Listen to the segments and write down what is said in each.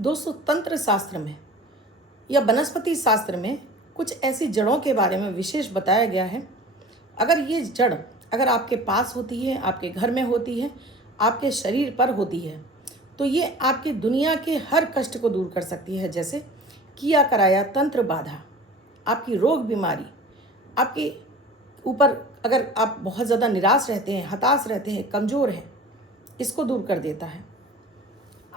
दोस्तों, तंत्र शास्त्र में या वनस्पति शास्त्र में कुछ ऐसी जड़ों के बारे में विशेष बताया गया है। अगर ये जड़ अगर आपके पास होती है, आपके घर में होती है, आपके शरीर पर होती है, तो ये आपकी दुनिया के हर कष्ट को दूर कर सकती है। जैसे किया कराया तंत्र बाधा, आपकी रोग बीमारी, आपके ऊपर अगर आप बहुत ज़्यादा निराश रहते हैं, हताश रहते हैं, कमज़ोर हैं, इसको दूर कर देता है।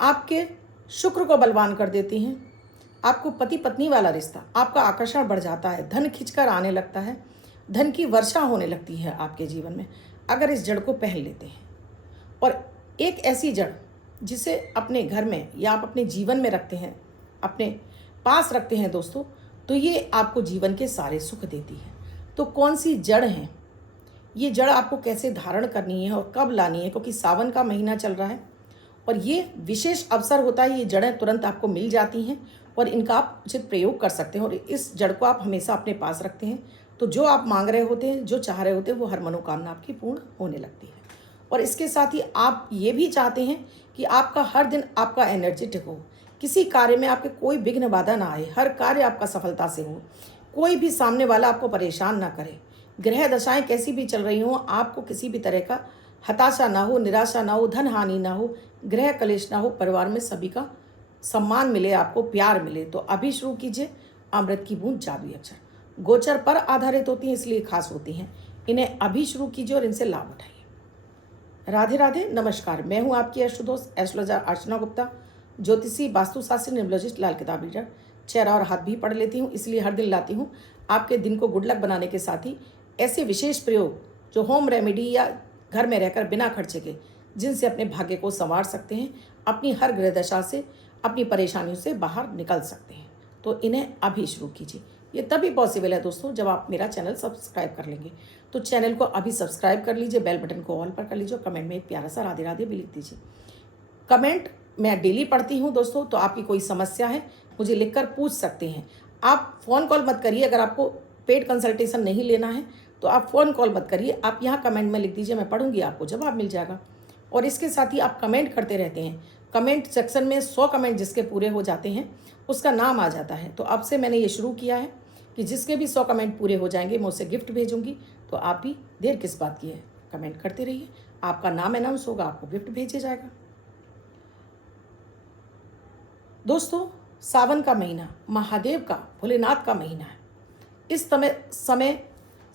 आपके शुक्र को बलवान कर देती हैं। आपको पति पत्नी वाला रिश्ता, आपका आकर्षण बढ़ जाता है, धन खिंचकर आने लगता है, धन की वर्षा होने लगती है आपके जीवन में, अगर इस जड़ को पहन लेते हैं। और एक ऐसी जड़ जिसे अपने घर में या आप अपने जीवन में रखते हैं, अपने पास रखते हैं दोस्तों, तो ये आपको जीवन के सारे सुख देती है। तो कौन सी जड़ है, ये जड़ आपको कैसे धारण करनी है और कब लानी है, क्योंकि सावन का महीना चल रहा है और ये विशेष अवसर होता है। ये जड़ें तुरंत आपको मिल जाती हैं और इनका आप उचित प्रयोग कर सकते हैं। और इस जड़ को आप हमेशा अपने पास रखते हैं तो जो आप मांग रहे होते हैं, जो चाह रहे होते हैं, वो हर मनोकामना आपकी पूर्ण होने लगती है। और इसके साथ ही आप ये भी चाहते हैं कि आपका हर दिन आपका एनर्जेटिक हो, किसी कार्य में आपके कोई विघ्न बाधा ना आए, हर कार्य आपका सफलता से हो, कोई भी सामने वाला आपको परेशान ना करे, ग्रह दशाएं कैसी भी चल रही हों, आपको किसी भी तरह का हताशा ना हो, निराशा ना हो, धन हानि ना हो, ग्रह कलेश ना हो, परिवार में सभी का सम्मान मिले, आपको प्यार मिले। तो अभी शुरू कीजिए अमृत की बूंद जादुई अक्षर। गोचर पर आधारित होती हैं, इसलिए खास होती हैं। इन्हें अभी शुरू कीजिए और इनसे लाभ उठाइए। राधे राधे, नमस्कार। मैं हूं आपकी एस्ट्रोदोस्त एस्ट्रोलॉजर अर्चना गुप्ता, ज्योतिषी, वास्तुशास्त्री, न्यूमरोलॉजिस्ट, लाल किताब रीडर। चेहरा और हाथ भी पढ़ लेती हूँ, इसलिए हर दिन लाती हूँ आपके दिन को गुड लक बनाने के साथ ही ऐसे विशेष प्रयोग जो होम रेमेडी या घर में रहकर बिना खर्चे के, जिनसे अपने भाग्य को संवार सकते हैं, अपनी हर ग्रह दशा से, अपनी परेशानियों से बाहर निकल सकते हैं। तो इन्हें अभी शुरू कीजिए। ये तभी पॉसिबल है दोस्तों जब आप मेरा चैनल सब्सक्राइब कर लेंगे। तो चैनल को अभी सब्सक्राइब कर लीजिए, बेल बटन को ऑल पर कर लीजिए और कमेंट में एक प्यारा सा राधे राधे भी लिख दीजिए। कमेंट मैं डेली पढ़ती हूँ दोस्तों, तो आपकी कोई समस्या है मुझे लिखकर पूछ सकते हैं। आप फ़ोन कॉल मत करिए, अगर आपको पेड कंसल्टेशन नहीं लेना है तो आप फ़ोन कॉल मत करिए, आप यहाँ कमेंट में लिख दीजिए, मैं पढ़ूंगी, आपको जवाब मिल जाएगा। और इसके साथ ही आप कमेंट करते रहते हैं, कमेंट सेक्शन में 100 कमेंट जिसके पूरे हो जाते हैं उसका नाम आ जाता है। तो अब से मैंने ये शुरू किया है कि जिसके भी 100 कमेंट पूरे हो जाएंगे मैं उससे गिफ्ट भेजूंगी। तो आप भी देर किस बात की है, कमेंट करते रहिए, आपका नाम अनाउंस होगा, आपको गिफ्ट भेजा जाएगा। दोस्तों, सावन का महीना महादेव का, भोलेनाथ का महीना है। इस समय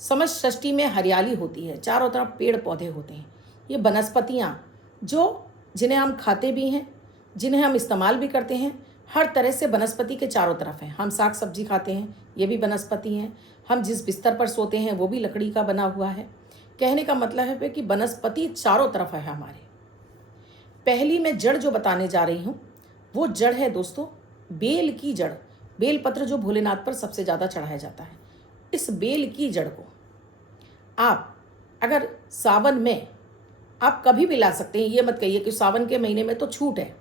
समस्त सृष्टि में हरियाली होती है, चारों तरफ पेड़ पौधे होते हैं। ये वनस्पतियाँ जिन्हें हम खाते भी हैं, जिन्हें हम इस्तेमाल भी करते हैं, हर तरह से वनस्पति के चारों तरफ हैं। हम साग सब्जी खाते हैं, ये भी वनस्पति हैं। हम जिस बिस्तर पर सोते हैं वो भी लकड़ी का बना हुआ है। कहने का मतलब है कि वनस्पति चारों तरफ है हमारे। पहली मैं जड़ जो बताने जा रही हूँ वो जड़ है दोस्तों बेल की जड़। बेल पत्र जो भोलेनाथ पर सबसे ज़्यादा चढ़ाया जाता है, इस बेल की जड़ को आप अगर सावन में आप कभी भी ला सकते हैं। ये मत कहिए कि सावन के महीने में तो छूट है,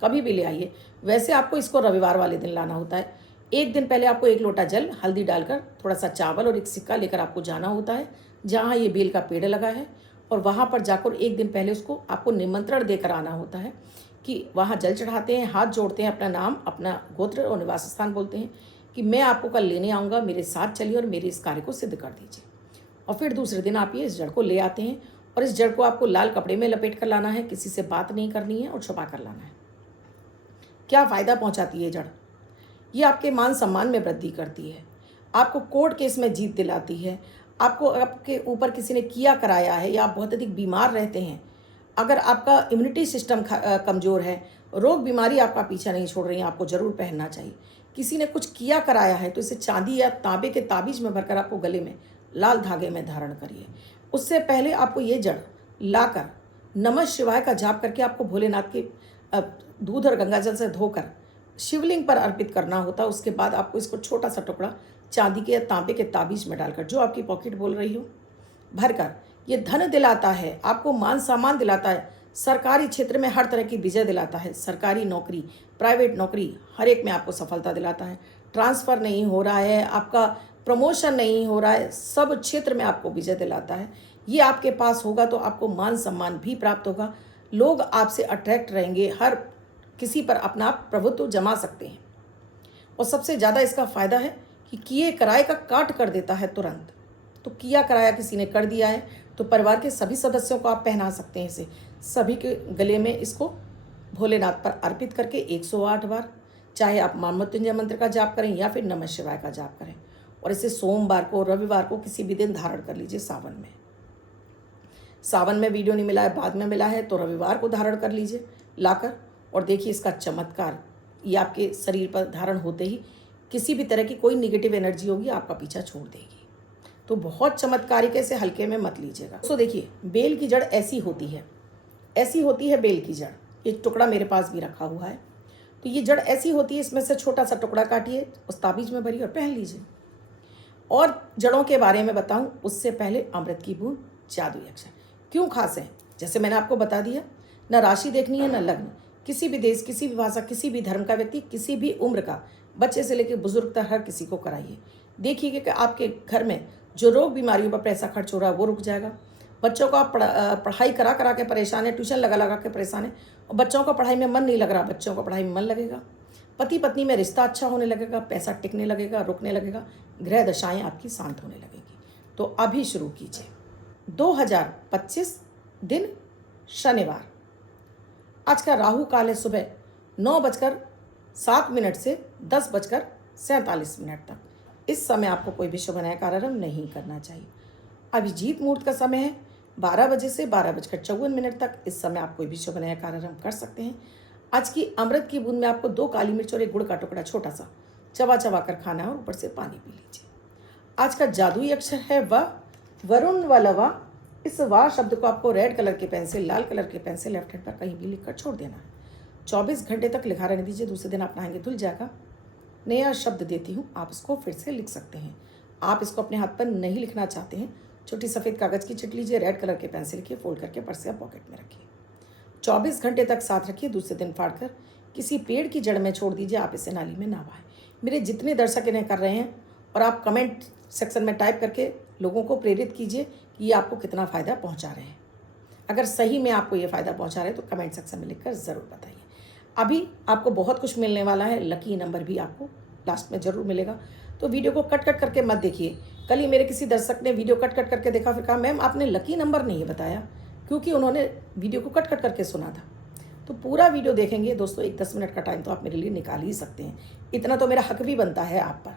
कभी भी ले आइए। वैसे आपको इसको रविवार वाले दिन लाना होता है। एक दिन पहले आपको 1 लोटा जल, हल्दी डालकर, थोड़ा सा चावल और एक सिक्का लेकर आपको जाना होता है जहाँ ये बेल का पेड़ लगा है, और वहाँ पर जाकर एक दिन पहले उसको आपको निमंत्रण देकर आना होता है कि वहाँ जल चढ़ाते हैं, हाथ जोड़ते हैं, अपना नाम, अपना गोत्र और निवास स्थान बोलते हैं कि मैं आपको कल लेने आऊँगा, मेरे साथ चलिए और मेरे इस कार्य को सिद्ध कर दीजिए। और फिर दूसरे दिन आप ये इस जड़ को ले आते हैं और इस जड़ को आपको लाल कपड़े में लपेट कर लाना है, किसी से बात नहीं करनी है और छुपा कर लाना है। क्या फ़ायदा पहुंचाती है जड़? ये आपके मान सम्मान में वृद्धि करती है, आपको कोर्ट केस में जीत दिलाती है, आपको आपके ऊपर किसी ने किया कराया है या आप बहुत अधिक बीमार रहते हैं, अगर आपका इम्यूनिटी सिस्टम कमज़ोर है, रोग बीमारी आपका पीछा नहीं छोड़ रही है, आपको ज़रूर पहनना चाहिए। किसी ने कुछ किया कराया है तो इसे चांदी या तांबे के ताबीज़ में भरकर आपको गले में लाल धागे में धारण करिए। उससे पहले आपको ये जड़ लाकर नमः शिवाय का जाप करके आपको भोलेनाथ के दूध और गंगाजल से धोकर शिवलिंग पर अर्पित करना होता है। उसके बाद आपको इसको छोटा सा टुकड़ा चांदी के या तांबे के ताबीज़ में डालकर, जो आपकी पॉकेट बोल रही हो, भरकर, ये धन दिलाता है, आपको मान सम्मान दिलाता है, सरकारी क्षेत्र में हर तरह की विजय दिलाता है, सरकारी नौकरी, प्राइवेट नौकरी, हर एक में आपको सफलता दिलाता है। ट्रांसफ़र नहीं हो रहा है, आपका प्रमोशन नहीं हो रहा है, सब क्षेत्र में आपको विजय दिलाता है। ये आपके पास होगा तो आपको मान सम्मान भी प्राप्त होगा, लोग आपसे अट्रैक्ट रहेंगे, हर किसी पर अपना प्रभुत्व जमा सकते हैं। और सबसे ज़्यादा इसका फ़ायदा है कि किए कराए का काट कर देता है तुरंत। तो किया कराया किसी ने कर दिया है तो परिवार के सभी सदस्यों को आप पहना सकते हैं इसे। सभी के गले में इसको भोलेनाथ पर अर्पित करके 108 बार, चाहे आप महामृत्युंजय मंत्र का जाप करें या फिर नमः शिवाय का जाप करें। और इसे सोमवार को, रविवार को, किसी भी दिन धारण कर लीजिए। सावन में वीडियो नहीं मिला है, बाद में मिला है, तो रविवार को धारण कर लीजिए लाकर। और देखिए इसका चमत्कार, ये आपके शरीर पर धारण होते ही किसी भी तरह की कोई निगेटिव एनर्जी होगी आपका पीछा छोड़ देगी। तो बहुत चमत्कारिक है, इसे हल्के में मत लीजिएगा। तो देखिए बेल की जड़ ऐसी होती है बेल की जड़। एक टुकड़ा मेरे पास भी रखा हुआ है। तो ये जड़ ऐसी होती है, इसमें से छोटा सा टुकड़ा काटिए, उस ताबीज में भरिए और पहन लीजिए। और जड़ों के बारे में बताऊं उससे पहले अमृत की बूंद जादुई अक्षर क्यों खास है, जैसे मैंने आपको बता दिया। न राशि देखनी है न लग्न, किसी भी देश, किसी भी भाषा, किसी भी धर्म का व्यक्ति, किसी भी उम्र का, बच्चे से लेकर बुजुर्ग तक हर किसी को कराइए। देखिए कि आपके घर में जो रोग बीमारियों पर पैसा खर्च हो रहा है वो रुक जाएगा। बच्चों को आप पढ़ाई करा करा के परेशान है, ट्यूशन लगा लगा के परेशान है और बच्चों का पढ़ाई में मन नहीं लग रहा, बच्चों का पढ़ाई में मन लगेगा। पति पत्नी में रिश्ता अच्छा होने लगेगा, पैसा टिकने लगेगा, रुकने लगेगा, ग्रह दशाएं आपकी शांत होने लगेगी। तो अभी शुरू कीजिए। 2025 दिन शनिवार। आज का राहु काल है सुबह 9:07 से 10:47 तक। इस समय आपको कोई भी शुभ नया कार्यारंभ नहीं करना चाहिए। अभिजीत मुहूर्त का समय है 12 बजे से 12:54 तक। इस समय आप कोई भी शुभ नया कार्यारंभ कर सकते हैं। आज की अमृत की बूंद में आपको 2 काली मिर्च और 1 गुड़ का टुकड़ा छोटा सा चबा चबा कर खाना है और ऊपर से पानी पी लीजिए। आज का जादुई अक्षर है व, वरुण व लवा। इस वा शब्द को आपको रेड कलर के पेन से, लाल कलर के पेन से लेफ्ट हैंड पर कहीं भी लिखकर छोड़ देना है। 24 घंटे तक लिखा रहने दीजिए। दूसरे दिन आप नहाएंगे धुल जाएगा। नया शब्द देती हूँ, आप इसको फिर से लिख सकते हैं। आप इसको अपने हाथ पर नहीं लिखना चाहते हैं, छोटी सफ़ेद कागज़ की चिट लीजिए, रेड कलर के पेन से लिखिए, फोल्ड करके पर्स या पॉकेट में रखिए। 24 घंटे तक साथ रखिए। दूसरे दिन फाड़कर किसी पेड़ की जड़ में छोड़ दीजिए। आप इसे नाली में ना बहाएं। मेरे जितने दर्शक इन्हें कर रहे हैं, और आप कमेंट सेक्शन में टाइप करके लोगों को प्रेरित कीजिए कि ये आपको कितना फ़ायदा पहुंचा रहे हैं। अगर सही में आपको ये फ़ायदा पहुंचा रहे हैं तो कमेंट सेक्शन में लिखकर ज़रूर बताइए। अभी आपको बहुत कुछ मिलने वाला है। लकी नंबर भी आपको लास्ट में ज़रूर मिलेगा। तो वीडियो को कट कट करके मत देखिए। कल ही मेरे किसी दर्शक ने वीडियो कट कट करके देखा, फिर कहा मैम आपने लकी नंबर नहीं बताया, क्योंकि उन्होंने वीडियो को कट कट करके सुना था। तो पूरा वीडियो देखेंगे दोस्तों। 10 मिनट का टाइम तो आप मेरे लिए निकाल ही सकते हैं, इतना तो मेरा हक भी बनता है आप पर।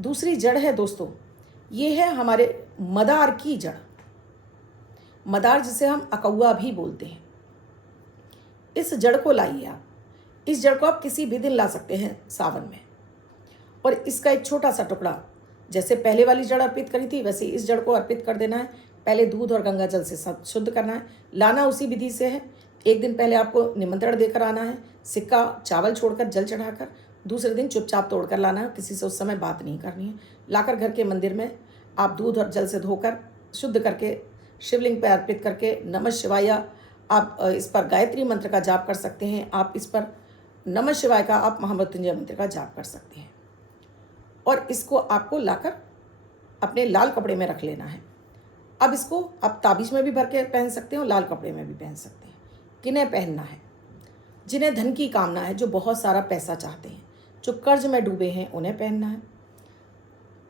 दूसरी जड़ है दोस्तों, ये है हमारे मदार की जड़। मदार जिसे हम अकौआ भी बोलते हैं। इस जड़ को लाइए आप। इस जड़ को आप किसी भी दिन ला सकते हैं सावन में। और इसका एक छोटा सा टुकड़ा, जैसे पहले वाली जड़ अर्पित करी थी वैसे इस जड़ को अर्पित कर देना है। पहले दूध और गंगा जल से शुद्ध करना है। लाना उसी विधि से है। एक दिन पहले आपको निमंत्रण देकर आना है, सिक्का चावल छोड़कर जल चढ़ाकर। दूसरे दिन चुपचाप तोड़कर लाना है, किसी से उस समय बात नहीं करनी है। लाकर घर के मंदिर में आप दूध और जल से धोकर शुद्ध करके शिवलिंग पर अर्पित करके नमः शिवाय, आप इस पर गायत्री मंत्र का जाप कर सकते हैं। आप इस पर नमः शिवाय का, आप महामृत्युंजय मंत्र का जाप कर सकते हैं। और इसको आपको लाकर अपने लाल कपड़े में रख लेना है। अब इसको आप ताबीज में भी भर के पहन सकते हो, लाल कपड़े में भी पहन सकते हैं। किन्हें पहनना है? जिन्हें धन की कामना है, जो बहुत सारा पैसा चाहते हैं, जो कर्ज में डूबे हैं, उन्हें पहनना है।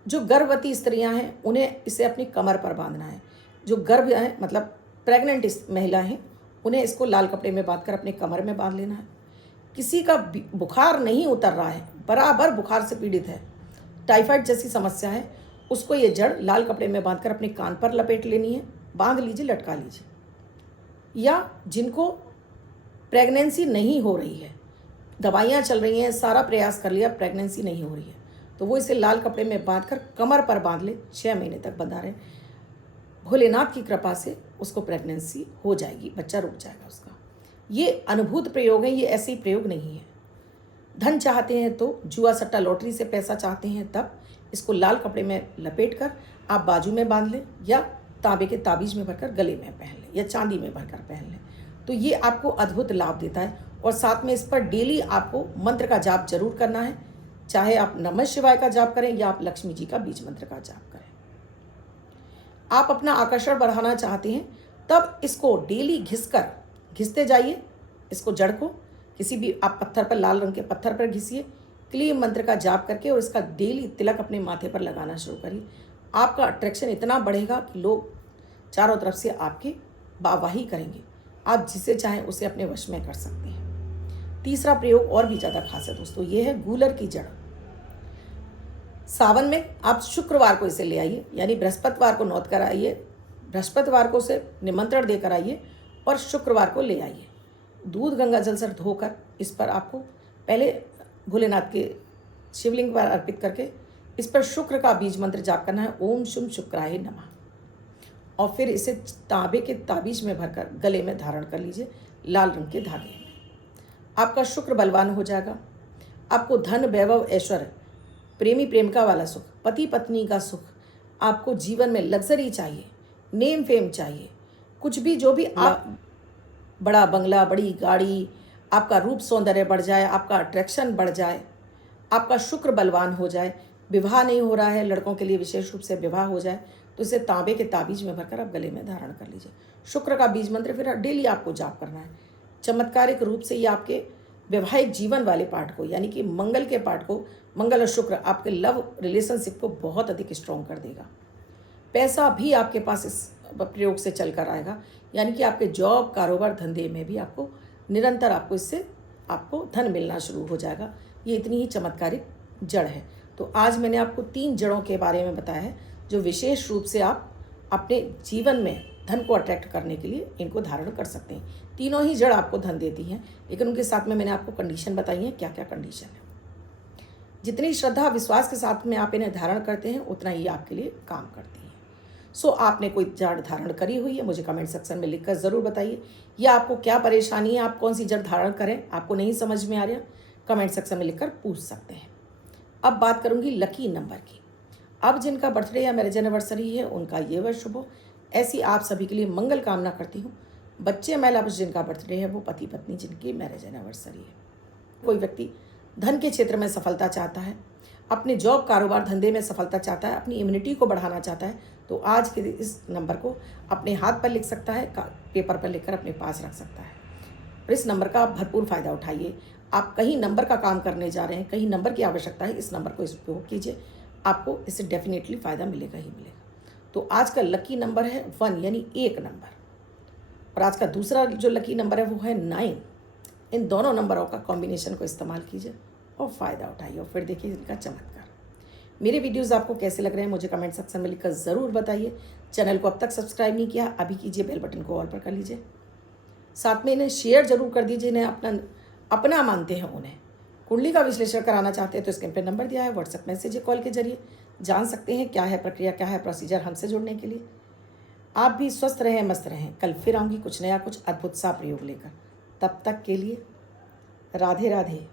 जो गर्भवती स्त्रियां हैं उन्हें इसे अपनी कमर पर बांधना है। जो गर्भ है मतलब प्रेग्नेंट महिला हैं, उन्हें इसको लाल कपड़े में बांधकर अपने कमर में बांध लेना है। किसी का बुखार नहीं उतर रहा है, बराबर बुखार से पीड़ित है, टाइफाइड जैसी समस्या है, उसको ये जड़ लाल कपड़े में बांधकर अपने कान पर लपेट लेनी है। बांध लीजिए, लटका लीजिए। या जिनको प्रेगनेंसी नहीं हो रही है, दवाइयाँ चल रही हैं, सारा प्रयास कर लिया, प्रेगनेंसी नहीं हो रही है, तो वो इसे लाल कपड़े में बांधकर कमर पर बांध ले। 6 महीने तक बंधा रहे। भोलेनाथ की कृपा से उसको प्रेगनेंसी हो जाएगी, बच्चा रुक जाएगा उसका। ये अनुभूत प्रयोग है, ये ऐसे ही प्रयोग नहीं है। धन चाहते हैं तो, जुआ सट्टा लॉटरी से पैसा चाहते हैं तब इसको लाल कपड़े में लपेट कर आप बाजू में बांध लें, या तांबे के ताबीज में भरकर गले में पहन लें, या चांदी में भरकर पहन लें। तो ये आपको अद्भुत लाभ देता है। और साथ में इस पर डेली आपको मंत्र का जाप जरूर करना है, चाहे आप नमः शिवाय का जाप करें या आप लक्ष्मी जी का बीज मंत्र का जाप करें। आप अपना आकर्षण बढ़ाना चाहते हैं तब इसको डेली घिसते जाइए, इसको जड़ को किसी भी आप पत्थर पर, लाल रंग के पत्थर पर घिसिए, क्लीम मंत्र का जाप करके और इसका डेली तिलक अपने माथे पर लगाना शुरू करिए। आपका अट्रैक्शन इतना बढ़ेगा कि लोग चारों तरफ से आपकी वाहवाही करेंगे। आप जिसे चाहें उसे अपने वश में कर सकते हैं। तीसरा प्रयोग और भी ज़्यादा खास है दोस्तों, ये है गूलर की जड़। सावन में आप शुक्रवार को इसे ले आइए, यानी बृहस्पतिवार को नौत कराइए, बृहस्पतिवार को उसे निमंत्रण देकर आइए और शुक्रवार को ले आइए। दूध गंगा जल से धोकर इस पर आपको पहले भोलेनाथ के शिवलिंग पर अर्पित करके इस पर शुक्र का बीज मंत्र जाप करना है, ओम शुम शुक्राय नमः। और फिर इसे तांबे के ताबीज में भरकर गले में धारण कर लीजिए, लाल रंग के धागे में। आपका शुक्र बलवान हो जाएगा। आपको धन, वैभव, ऐश्वर्य, प्रेमी प्रेमिका वाला सुख, पति पत्नी का सुख, आपको जीवन में लग्जरी चाहिए, नेम फेम चाहिए, कुछ भी जो भी आप, बड़ा बंगला, बड़ी गाड़ी, आपका रूप सौंदर्य बढ़ जाए, आपका अट्रैक्शन बढ़ जाए, आपका शुक्र बलवान हो जाए, विवाह नहीं हो रहा है, लड़कों के लिए विशेष रूप से विवाह हो जाए, तो इसे तांबे के ताबीज में भरकर आप गले में धारण कर लीजिए। शुक्र का बीज मंत्र फिर डेली आपको जाप करना है। चमत्कारिक रूप से ये आपके वैवाहिक जीवन वाले पार्ट को, यानी कि मंगल के पार्ट को, मंगल और शुक्र आपके लव रिलेशनशिप को बहुत अधिक स्ट्रॉन्ग कर देगा। पैसा भी आपके पास इस प्रयोग से चल कर आएगा, यानी कि आपके जॉब, कारोबार, धंधे में भी आपको निरंतर आपको इससे आपको धन मिलना शुरू हो जाएगा। ये इतनी ही चमत्कारिक जड़ है। तो आज मैंने आपको 3 जड़ों के बारे में बताया है जो विशेष रूप से आप अपने जीवन में धन को अट्रैक्ट करने के लिए इनको धारण कर सकते हैं। तीनों ही जड़ आपको धन देती हैं, लेकिन उनके साथ में मैंने आपको कंडीशन बताई है, क्या क्या कंडीशन है। जितनी श्रद्धा विश्वास के साथ में आप इन्हें धारण करते हैं उतना ही आपके लिए काम करती हैं। सो आपने कोई जड़ धारण करी हुई है, मुझे कमेंट सेक्शन में लिखकर ज़रूर बताइए, या आपको क्या परेशानी है, आप कौन सी जड़ धारण करें, आपको नहीं समझ में आ रहा, कमेंट सेक्शन में लिखकर पूछ सकते हैं। अब बात करूंगी लकी नंबर की। अब जिनका बर्थडे या मैरिज एनिवर्सरी है उनका ये वर्ष शुभ हो, ऐसी आप सभी के लिए मंगल कामना करती हूँ। बच्चे महिला जिनका बर्थडे है वो पति पत्नी जिनकी मैरिज एनिवर्सरी है। कोई व्यक्ति धन के क्षेत्र में सफलता चाहता है, अपने जॉब, कारोबार, धंधे में सफलता चाहता है, अपनी इम्यूनिटी को बढ़ाना चाहता है, तो आज के इस नंबर को अपने हाथ पर लिख सकता है, पेपर पर लिखकर अपने पास रख सकता है और इस नंबर का भरपूर फ़ायदा उठाइए। आप कहीं नंबर का काम करने जा रहे हैं, कहीं नंबर की आवश्यकता है, इस नंबर को उपयोग कीजिए, आपको इससे डेफिनेटली फ़ायदा मिलेगा ही मिलेगा। तो आज का लकी नंबर है 1, यानी 1 नंबर, और आज का दूसरा जो लकी नंबर है वो है 9। इन दोनों नंबरों का कॉम्बिनेशन को इस्तेमाल कीजिए और फ़ायदा उठाइए और फिर देखिए इनका चमत्कार। मेरे वीडियोस आपको कैसे लग रहे हैं मुझे कमेंट सेक्शन में लिखकर ज़रूर बताइए। चैनल को अब तक सब्सक्राइब नहीं किया, अभी कीजिए, बेल बटन को ऑल पर कर लीजिए। साथ में इन्हें शेयर जरूर कर दीजिए, इन्हें अपना मानते हैं, उन्हें कुंडली का विश्लेषण कराना चाहते हैं तो स्क्रीन पर नंबर दिया है, व्हाट्सएप मैसेज या कॉल के जरिए जान सकते हैं क्या है प्रक्रिया, क्या है प्रोसीजर हमसे जुड़ने के लिए। आप भी स्वस्थ रहें, मस्त रहें। कल फिर आऊँगी कुछ नया, कुछ अद्भुत सा प्रयोग लेकर। तब तक के लिए राधे राधे।